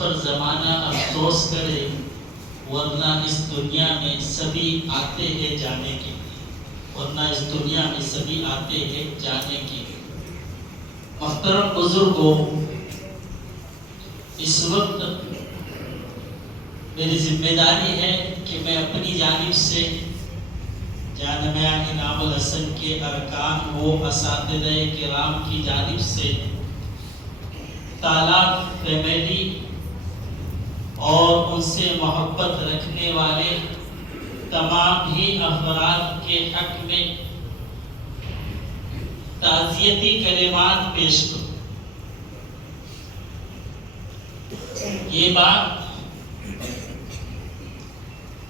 پر زمانہ افسوس کرے، ورنہ اس دنیا میں سبھی آتے ہیں جانے کے لیے، ورنہ اس دنیا میں سبھی آتے ہیں جانے کے لیے۔ محترم بزرگوں، اس وقت میری ذمہ داری ہے کہ میں اپنی جانب سے جامعہ انعام الحسن کے ارکان و اساتذہ کرام کی جانب سے طالب فیملی اور ان سے محبت رکھنے والے تمام ہی افراد کے حق میں تعزیتی کلمات پیش کروں۔ یہ بات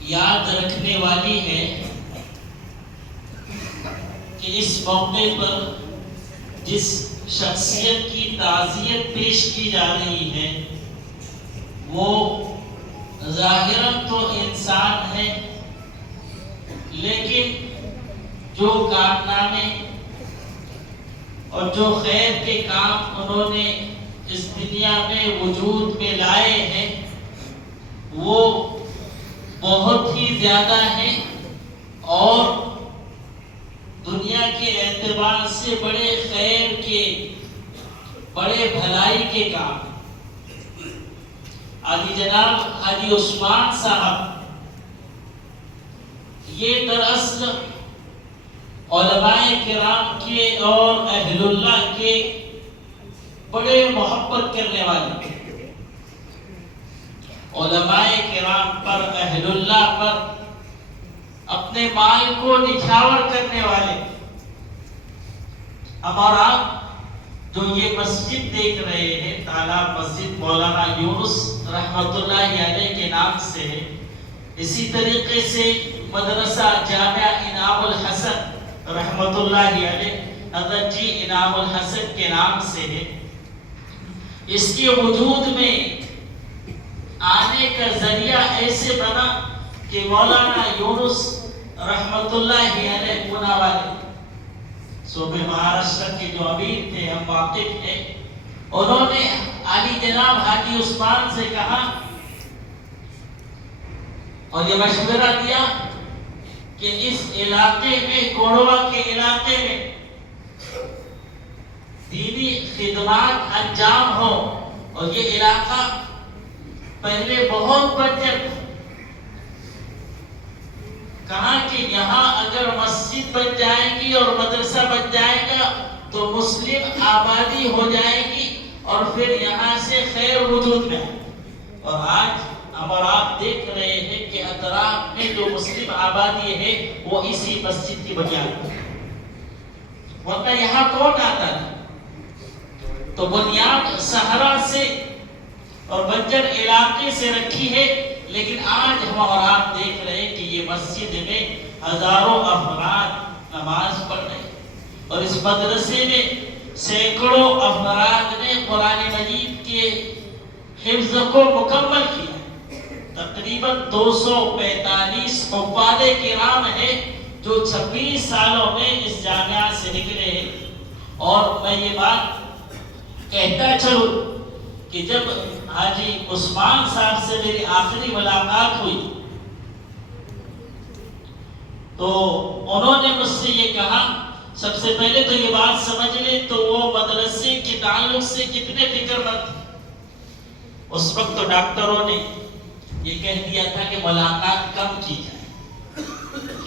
یاد رکھنے والی ہے کہ اس موقع پر جس شخصیت کی تعزیت پیش کی جا رہی ہے وہ ظاہراً تو انسان ہے، لیکن جو کارنامے اور جو خیر کے کام انہوں نے اس دنیا میں وجود میں لائے ہیں وہ بہت ہی زیادہ ہیں، اور دنیا کے اعتبار سے بڑے خیر کے، بڑے بھلائی کے کام۔ عالی جناب حاجی عثمان صاحب یہ دراصل علماء کرام کے اور اہل اللہ کے بڑے محبت کرنے والے، علماء کرام پر، اہل اللہ پر اپنے مال کو نچھاور کرنے والے۔ اور آپ جو یہ مسجد دیکھ رہے ہیں، تالاب مسجد مولانا یونس رحمت اللہ علیہ کے نام سے ہے، اسی طریقے سے مدرسہ جامعہ انعام الحسن رحمت اللہ علیہ حضرت جی انعام الحسن کے نام سے ہے۔ اس کے وجود میں آنے کا ذریعہ ایسے بنا کہ مولانا یونس رحمت اللہ علیہ پونا والے صوبے مہاراشٹر کے جو امیر تھے، ہم واقف ہیں، انہوں نے عالی جناب حاجی عثمان سے کہا اور یہ مشورہ دیا کہ اس علاقے میں، کوڑوا کے علاقے میں دینی خدمات انجام ہو، اور یہ علاقہ پہلے بہت بنجر تھا۔ کہا کہ یہاں اگر مسجد بن جائے گی اور مدرسہ بن جائے گا تو مسلم آبادی ہو جائے گی، اور پھر یہاں سے خیر وجود میں۔ اور آج ہم اور آپ دیکھ رہے ہیں کہ اطراف میں جو مسلم آبادی ہے وہ اسی مسجد کی بنیاد پر، ورنہ یہاں کون آتا ہے؟ تو بنیاد صحرا سے اور بنجر علاقے سے رکھی ہے، لیکن آج ہم اور آپ دیکھ رہے ہیں کہ یہ مسجد میں ہزاروں افراد نماز پڑھ رہے ہیں، اور اس مدرسے میں سینکڑوں افراد نے قرآن مجید کے حفظ کو مکمل کیا۔ تقریباً 245 حفاظ کرام ہیں جو 26 سالوں میں اس جامعہ سے نکلے ہیں۔ اور میں یہ بات کہتا چلوں کہ جب حاجی عثمان صاحب سے میری آخری ملاقات ہوئی تو انہوں نے مجھ سے یہ کہا، سب سے پہلے تو یہ بات سمجھ لیں تو وہ مدرسے کے تعلق سے کتنے فکر مند تھے۔ اس وقت تو ڈاکٹروں نے یہ کہہ دیا تھا کہ ملاقات کم کی جائے،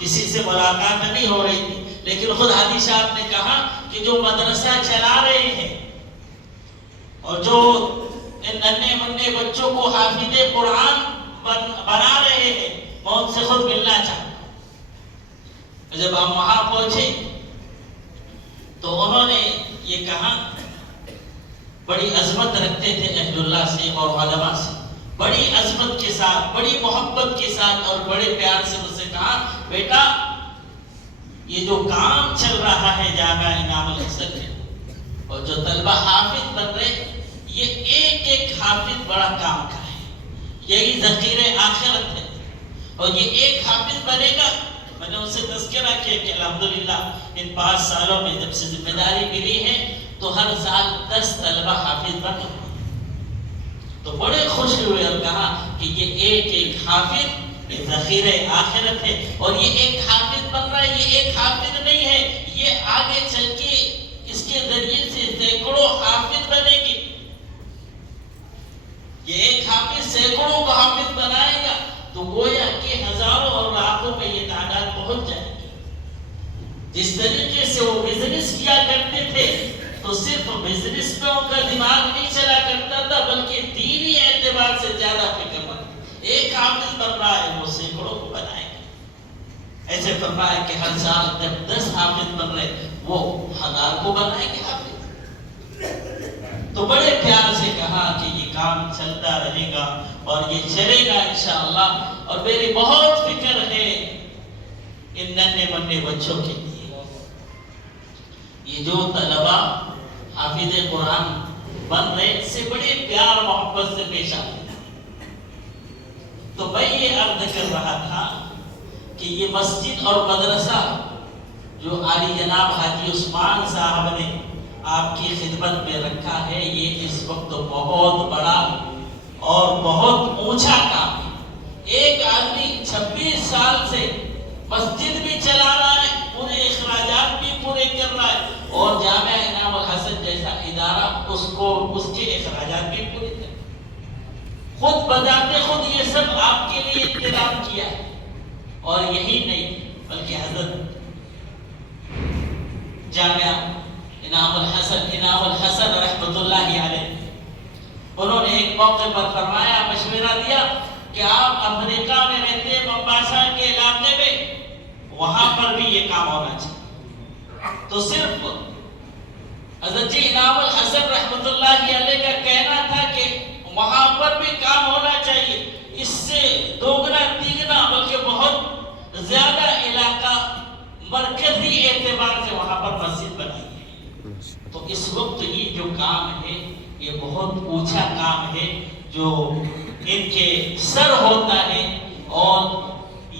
کسی سے ملاقات نہیں ہو رہی تھی، لیکن خود حاجی صاحب نے کہا کہ جو مدرسہ چلا رہے ہیں اور جو ان ننھے منھے بچوں کو حافظ قرآن بنا رہے ہیں، میں ان سے خود ملنا چاہتا ہوں۔ جب ہم وہاں پہنچے تو انہوں نے یہ کہا، بڑی عظمت رکھتے تھے اہل اللہ سے اور علماء سے، بڑی عظمت کے ساتھ، بڑی محبت کے ساتھ اور بڑے پیار سے مجھ سے کہا، بیٹا یہ جو کام چل رہا ہے جامعہ انعام الحسن میں، اور جو طلبہ حافظ بن رہے، یہ ایک ایک حافظ بڑا کام کا ہے، یہی ذخیرہ آخرت ہے، اور یہ ایک حافظ بنے گا۔ میں نے ان سے تذکرہ کیا کہ الحمدللہ ان 5 سالوں میں جب سے ذمہ داری ملی ہے تو ہر سال 10 طلبہ حافظ بن رہے ہیں، تو بڑے خوش خوش ہوئے اور کہا کہ یہ ایک حافظ یہ ذخیرہ آخرت ہے، اور یہ ایک حافظ بن رہا ہے، یہ ایک حافظ نہیں ہے، یہ آگے چل کے اس کے ذریعے سے سینکڑوں حافظ بنے گے، یہ ایک حافظ سینکڑوں کو حافظ بنائے گا، تو گویا کہ ہزاروں اور لاکھوں میں یہ تعداد پہنچ جائے گی۔ جس طریقے سے وہ بزنس کیا کرتے تھے تو صرف بزنس میں ان کا دماغ نہیں چلا کرتا تھا، بلکہ دینی اعتبار سے زیادہ فکر مند۔ ایک حافظ بن رہا ہے وہ سینکڑوں کو بنائے گا، ایسے فرمایا کہ ہر سال جب 10 حافظ بن رہے وہ 1000 کو بنائے گے حافظ۔ تو بڑے پیار سے کہا کہ یہ کام چلتا رہے گا اور یہ چلے گا انشاءاللہ، اور میری بہت فکر ہے ان ننھے منھے بچوں کے لیے۔ یہ جو طلبہ حافظ قرآن بن رہے اس سے بڑے پیار محبت سے پیش آتے ہیں۔ تو میں یہ عرض کر رہا تھا کہ یہ مسجد اور مدرسہ جو عالی جناب حاجی عثمان صاحب نے آپ کی خدمت میں رکھا ہے، یہ اس وقت بہت بڑا اور بہت اونچا کام ہے۔ ایک آدمی 26 سال سے مسجد بھی چلا رہا ہے، پورے اخراجات بھی پورے کر رہا ہے، اور جامعہ انعام الحسن جیسا ادارہ اس کے اخراجات بھی پورے کر رہا ہے۔ خود بذات خود یہ سب آپ کے لیے انتظام کیا ہے، اور یہی نہیں بلکہ حضرت جامعہ انعام الحسن رحمت اللہ علیہ، انہوں نے ایک موقع پر فرمایا، مشورہ دیا کہ آپ امریکہ میں رہتے ہیں، ممباسا کے علاقے میں، وہاں پر بھی یہ کام ہونا چاہیے۔ تو صرف حضرت جی انعام الحسن رحمت اللہ علیہ کا کہنا تھا کہ وہاں پر بھی کام ہونا چاہیے، اس سے دوگنا تیگنا بلکہ بہت زیادہ علاقہ مرکزی اعتبار سے وہاں پر مسجد بنائی ہے۔ تو اس وقت یہ جو کام ہے یہ بہت اونچا کام ہے جو ان کے سر ہوتا ہے، اور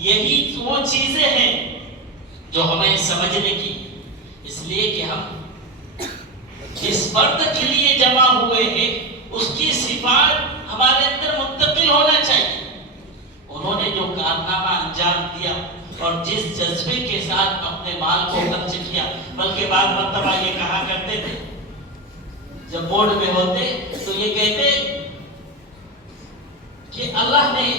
یہی وہ چیزیں ہیں جو ہمیں سمجھنے کی، اس لیے کہ ہم اس فرد کے لیے جمع ہوئے ہیں، اس کی صفات ہمارے اندر منتقل ہونا چاہیے۔ انہوں نے جو کارنامہ انجام دیا اور جس جذبے کے ساتھ اپنے مال کو خرچ کیا، بلکہ بعض مرتبہ یہ کہا کرتے تھے جب بورڈ میں ہوتے تو یہ کہتے کہ اللہ نے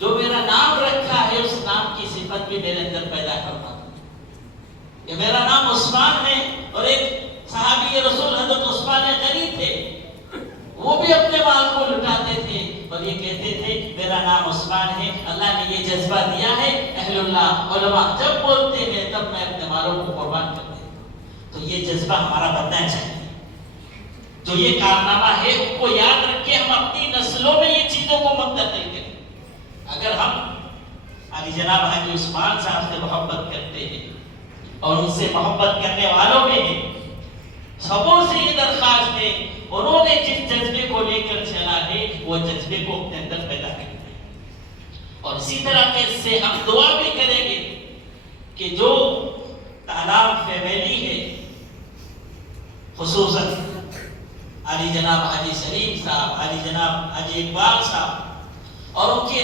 جو میرا نام رکھا ہے اس نام کی صفت بھی میرے اندر پیدا کرتا ہے۔ یہ میرا نام عثمان ہے، اور ایک صحابی رسول حضرت عثمان غنی تھے، وہ بھی اپنے مال کو لٹاتے تھے اور یہ کہتے تھے میرا نام عثمان ہے، اللہ نے یہ جذبہ دیا ہے۔ اہل اللہ علماء جب بولتے ہیں تب میں اپنے مالوں کو قربان کرتے ہیں۔ تو یہ جذبہ ہمارا بننا چاہیے، جو یہ کارنامہ ہے ان کو یاد رکھے، ہم اپنی نسلوں میں یہ چیزوں کو منتقل کریں۔ اگر ہم علی جناب حاجی عثمان صاحب سے محبت کرتے ہیں اور ان سے محبت کرنے والوں میں ہیں، سبوں سے یہ درخواست ہے انہوں نے جس جذبے کو لے کر چلا ہے وہ جذبے کو اپنے اندر پیدا کرنا ہے، اور اسی طرح سے ہم دعا بھی کریں گے کہ جو تالاب فیملی ہے، خصوصاً علی جناب حاجی سلیم صاحب، علی جناب حاجی اقبال صاحب اور ان کے